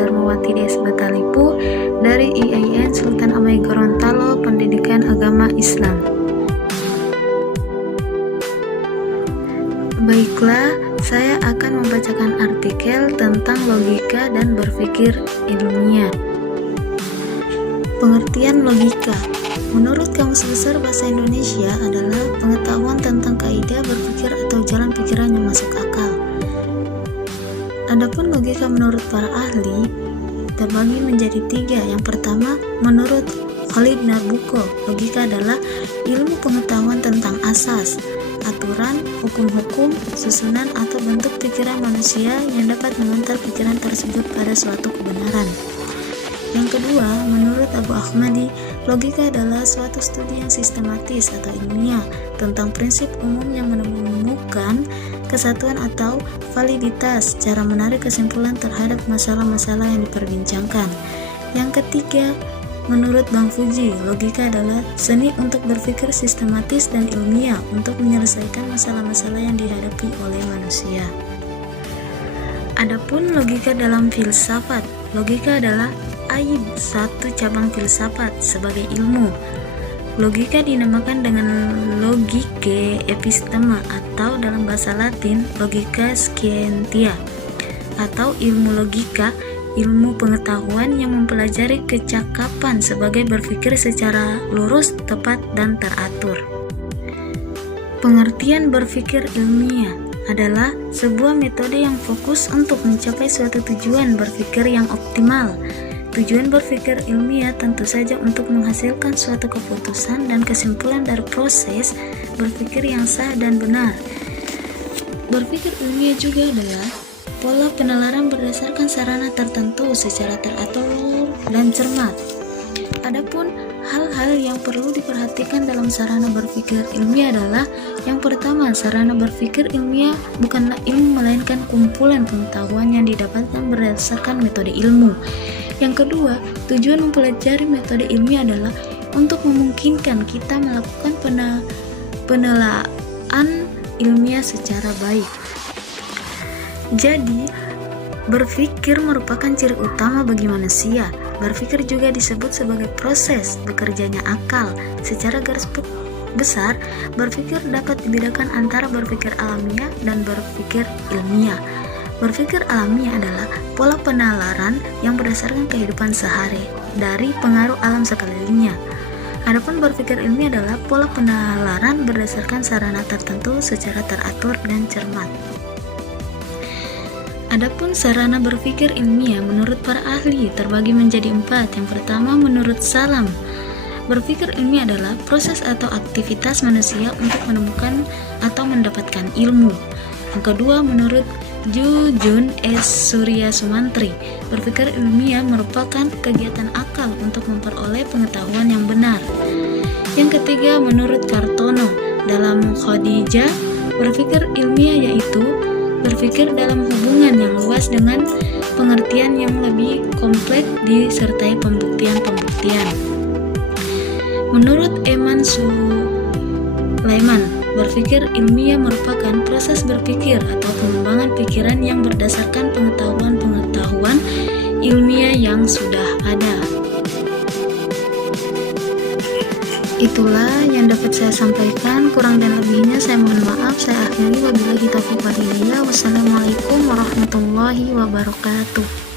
Darmawati DS Batalipu dari IAIN Sultan Amai Gorontalo Pendidikan Agama Islam. Baiklah, saya akan membacakan artikel tentang logika dan berpikir ilmiah. Pengertian logika menurut Kamus Besar Bahasa Indonesia adalah pengetahuan tentang kaidah berpikir atau jalan pikiran yang masuk akal. Adapun logika menurut para ahli terbagi menjadi 3. Yang pertama, menurut Khalid Nabuko, logika adalah ilmu pengetahuan tentang asas, aturan, hukum-hukum, susunan atau bentuk pikiran manusia yang dapat mengantar pikiran tersebut pada suatu kebenaran. Yang kedua, menurut Abu Ahmadi, logika adalah suatu studi yang sistematis atau ilmiah tentang prinsip umum yang menemukan kesatuan atau validitas cara menarik kesimpulan terhadap masalah-masalah yang diperbincangkan. Yang ketiga, menurut Bang Fuji, logika adalah seni untuk berpikir sistematis dan ilmiah untuk menyelesaikan masalah-masalah yang dihadapi oleh manusia. Adapun logika dalam filsafat, logika adalah satu cabang filsafat sebagai ilmu. Logika dinamakan dengan logike episteme atau dalam bahasa Latin logika scientia, atau ilmu logika, ilmu pengetahuan yang mempelajari kecakapan sebagai berpikir secara lurus, tepat, dan teratur. Pengertian berpikir ilmiah adalah sebuah metode yang fokus untuk mencapai suatu tujuan berpikir yang optimal. Tujuan berpikir ilmiah tentu saja untuk menghasilkan suatu keputusan dan kesimpulan dari proses berpikir yang sah dan benar. Berpikir ilmiah juga adalah pola penalaran berdasarkan sarana tertentu secara teratur dan cermat. Adapun hal-hal yang perlu diperhatikan dalam sarana berpikir ilmiah adalah yang pertama, sarana berpikir ilmiah bukanlah ilmu melainkan kumpulan pengetahuan yang didapatkan berdasarkan metode ilmu. Yang kedua, tujuan mempelajari metode ilmiah adalah untuk memungkinkan kita melakukan penelaahan ilmiah secara baik. Jadi, berpikir merupakan ciri utama bagi manusia. Berpikir juga disebut sebagai proses bekerjanya akal. Secara garis besar, berpikir dapat dibedakan antara berpikir alamiah dan berpikir ilmiah. Berpikir alamiah adalah pola penalaran yang berdasarkan kehidupan sehari dari pengaruh alam sekelilingnya. Adapun berpikir ilmiah adalah pola penalaran berdasarkan sarana tertentu secara teratur dan cermat. Adapun sarana berpikir ilmiah menurut para ahli terbagi menjadi 4. Yang pertama, menurut Salam, berpikir ilmiah adalah proses atau aktivitas manusia untuk menemukan atau mendapatkan ilmu. Yang kedua, menurut Jujun S. Surya Sumantri, berpikir ilmiah merupakan kegiatan akal untuk memperoleh pengetahuan yang benar. Yang ketiga, menurut Kartono, dalam Khadijah, berpikir ilmiah yaitu berpikir dalam hubungan yang luas dengan pengertian yang lebih kompleks disertai pembuktian-pembuktian. Menurut Eman Sulaiman, berpikir ilmiah merupakan proses berpikir atau pengembangan pikiran yang berdasarkan pengetahuan-pengetahuan ilmiah yang sudah ada. Itulah yang dapat saya sampaikan, kurang dan lebihnya saya mohon maaf. Saya akhiri, wabillahi taufiq wal hidayah. Wassalamualaikum warahmatullahi wabarakatuh.